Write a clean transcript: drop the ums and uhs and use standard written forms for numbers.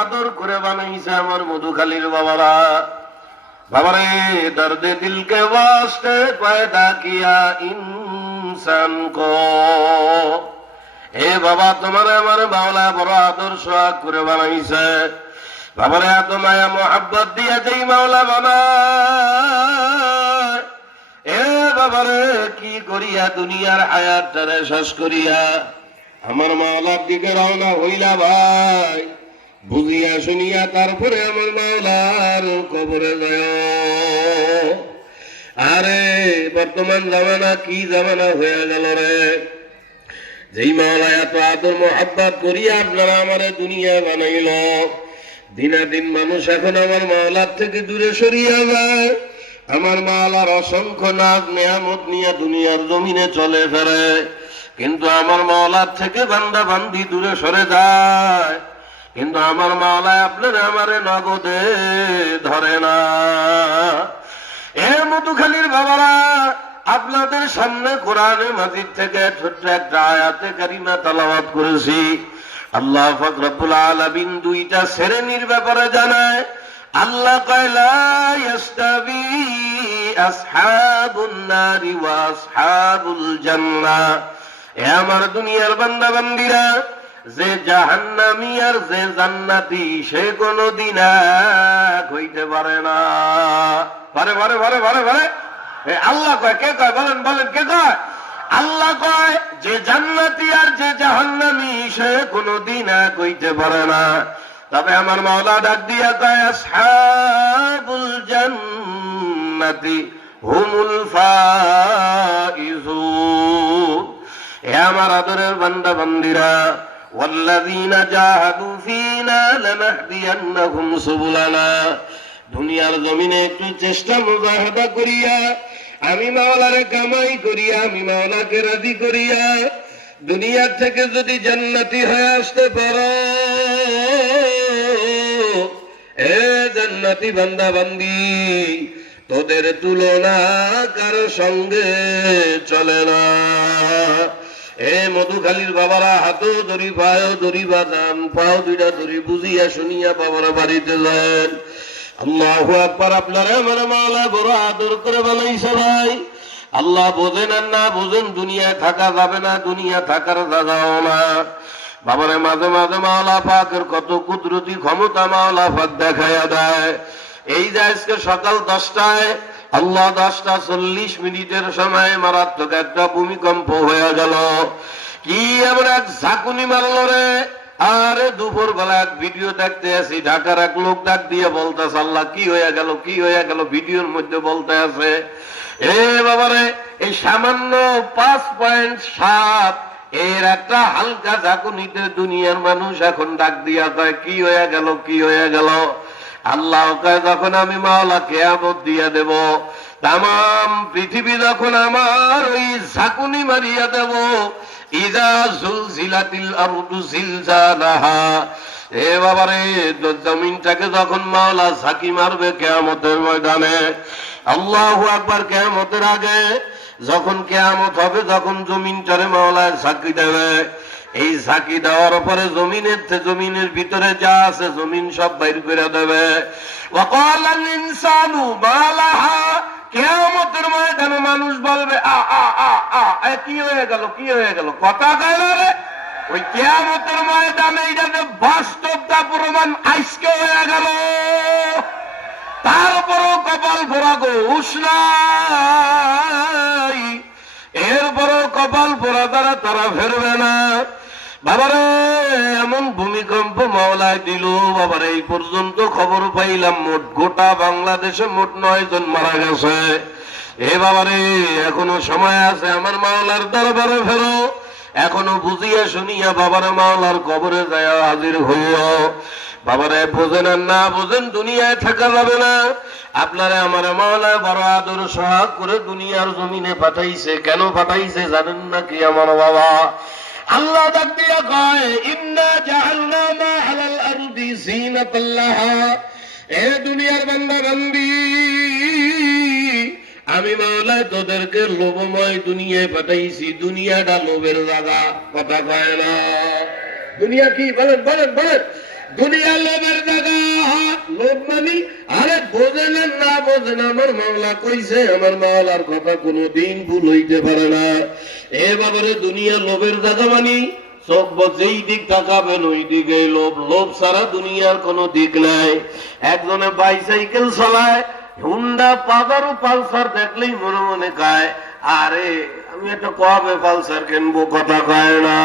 আদর করে বানাইছে আমার মধুখালীর বাবারা। বাবারে দর্দে দিল কে ওয়াস্তে পয়দা কিয়া ইনসান কো। এ বাবা, তোমার আমার মাওলা বড় আদর সোহাগ করে বানাইছে। বাবারে এত মায়া মোহাব্বত দিয়ে যেই মাওলা বানায়, এ বাবারে কি করিয়া দুনিয়ার হায়াতটারে শেষ করিয়া আমার মাওলার দিকে রওনা হইলা ভাই। বুঝিয়া শুনিয়া তারপরে আমার মাওলার কবরে যায়। আরে বর্তমান জামানা কি জামানা হয়ে গেল রে, যেই মাওলা এত আদর মোহাব্বত করিয়া আপনারা আমার দুনিয়া বানাইল, দিনাদিন মানুষ এখন আমার মাওলার থেকে দূরে সরিয়া যায়। আমার মাওলার অসংখ্য নাজ নেয়ামত নিয়ে দুনিয়ার জমিনে চলে ফেরে, কিন্তু আমার মাওলার থেকে বান্দা বান্দি দূরে সরে যায়। কিন্তু আমার মাওলা আপনার আমারে নগদে ধরে না। এ মধুখালীর বাবারা, আপনাদের সামনে কোরআনে মাজিদ থেকে ছোট্ট একটা আয়াতে কারিমা তেলাওয়াত করেছি। আল্লাহ পাক রব্বুল আলামিন দুইটা শ্রেণীর ব্যাপারে জানায়। আল্লাহ কয় লা ইয়াস্তাবি আসহাবুন নারি ওয়া আসহাবুল জান্নাহ। এ আমার দুনিয়ার বান্দা বান্দিরা, যে জাহান্নামী আর যে জান্নাতি সে কোনদিন এক হইতে পারে না। পারে পারে পারে পারে পারে আল্লাহ কয়, কে কয় বলেন বলেন, কে কয়? আল্লাহ কয় যে জান্নাতি আর যে জাহান্নামী সে কোনদিন এক হইতে পারে না। তবে আমার মাওলা ডাক দিয়া কয় আসহাবুল জান্নাতি হুমুল ফাইজুন। এ আমার আদরের বান্দা বান্দিরা, ওয়াল্লাযীনা জাহাদু ফীনা লানাহদিয়ান্নাহুম সুবুলানা। দুনিয়ার জমিনে একটু চেষ্টা মুজাহাদা করিয়া, আমি মাওলারে কামাই করিয়া, আমি মাওলাকে রাজি করিয়া দুনিয়ার থেকে যদি জান্নাতি হয়ে আসতে পারো, এ জান্নাতি বান্দা বান্দি, তোদের তুলনা কারো সঙ্গে চলে না। এ মধুখালীর বাবারা, হাতও ধরি পাও ধরি বাদান, পাও দুইটা ধরি বুঝিয়া শুনিয়া বাবারা বাড়িতে যান। আল্লাহু আকবার। আপনারা আমার মাওলা বড় আদর করে বানাইছে ভাই। আল্লাহ বোঝেন আর না বোঝেন, দুনিয়ায় থাকা যাবে না, দুনিয়া থাকার জায়গাও না। বাবারে মাঝে মাঝে মাওলা পাকের কত কুদরতি ক্ষমতা মাওলা পাক দেখাইয়া দেয়। এই যে আজকে সকাল 10টায় আল্লাহ 10:40 সময় মারাত্মক একটা ভূমিকম্প হয়ে গেল। কি এমন এক ঝাঁকুনি মারল রে। আরে দুপুর বেলা এক ভিডিও দেখতে আসি, ঢাকার এক লোক ডাক দিয়ে বলতেছে, আল্লাহ কি হয়ে গেল কি হয়ে গেল, ভিডিওর মধ্যে বলতে আছে। এ বাবারে, এই সামান্য 5.7 এর একটা হালকা ঝাঁকুনিতে দুনিয়ার মানুষ এখন ডাক দিয়া কয় কি হয়ে গেল কি হয়ে গেল। আল্লাহ কয়, যখন আমি মাওলা কিয়ামত দিয়া দেব, তামাম পৃথিবী যখন আমার ওই ঝাঁকুনি মারিয়া দেব, ইযা জুলজিলাতিল আরদু জিলজালাহা। এ বাবারে, জমিনটাকে যখন মাওলা ঝাঁকি মারবে কিয়ামতের ময়দানে, আল্লাহু আকবার। কিয়ামতের আগে যখন কিয়ামত হবে, যখন জমিনটারে মাওলা ঝাঁকি দেবে, এই ঝাঁকি দেওয়ার পরে জমিনের ভিতরে যা আছে জমিন সব বাইর করে দেবে। ওয়াকালাল ইনসানু মা লাহা। কিয়ামতের ময়দানে মানুষ বলবে আ আ আ আ, কি হয়ে গেল কি হয়ে গেল, কথা কয় না রে। ওই কিয়ামতের ময়দানে এটা যে বাস্তবতা প্রমাণ আজকে হয়ে গেল। তারপরও কপাল পোড়া গো উষ্ণাই, এরপরও কপাল পোড়া দ্বারা তারা ফেরবে না। বাবারে, এমন ভূমিকম্প মাওলায় দিল বাবারে, এই পর্যন্ত খবর পাইলাম মোট গোটা বাংলাদেশে মোট 9 জন মারা গেছে। এ বাবারে, এখনো সময় আছে, আমার মাওলার দরবারে ফেরো। এখনো বুঝিয়া শুনিয়া বাবারে মাওলার কবরে যায় হাজির হইও। বাবারে, বোঝেন আর না বোঝেন, দুনিয়ায় থাকা যাবে না। আপনারা আমার মাওলা বড় আদর সোহাগ করে দুনিয়ার জমিনে পাঠাইছে। কেন পাঠাইছে জানেন নাকি আমার বাবা? আল্লাহ ডাক দিয়া কয়, ইন্না জাআলনা মা আলাল আরদি জিনাতাল লাহা। এ দুনিয়ার বান্দা বান্দি, আমি মাওলা তোদেরকে লোভময় দুনিয়ায় পাঠাইছি। দুনিয়াটা লোভের জায়গা, কথা কয় না। দুনিয়া কি বলেন বলেন বলেন, দুনিয়া লোভের জায়গা। লোভ মানি আরে বোঝেন আর না বোঝেন, আমার মাওলা কইছে, আমার মাওলার কথা কোনোদিন ভুল হইতে পারে না। এ বাবারে দুনিয়া লোভের জায়গা মানি চোখ যেই দিক তাকাবেন ওই দিকে লোভ, লোভ ছাড়া দুনিয়ার কোনো দিক নাই। একজনে বাইসাইকেল চালায়, হুন্ডা পাজারো পালসার দেখলেই মনে মনে কায় আরে আমি একটা কবে পালসার কিনবো, কথা কয় না।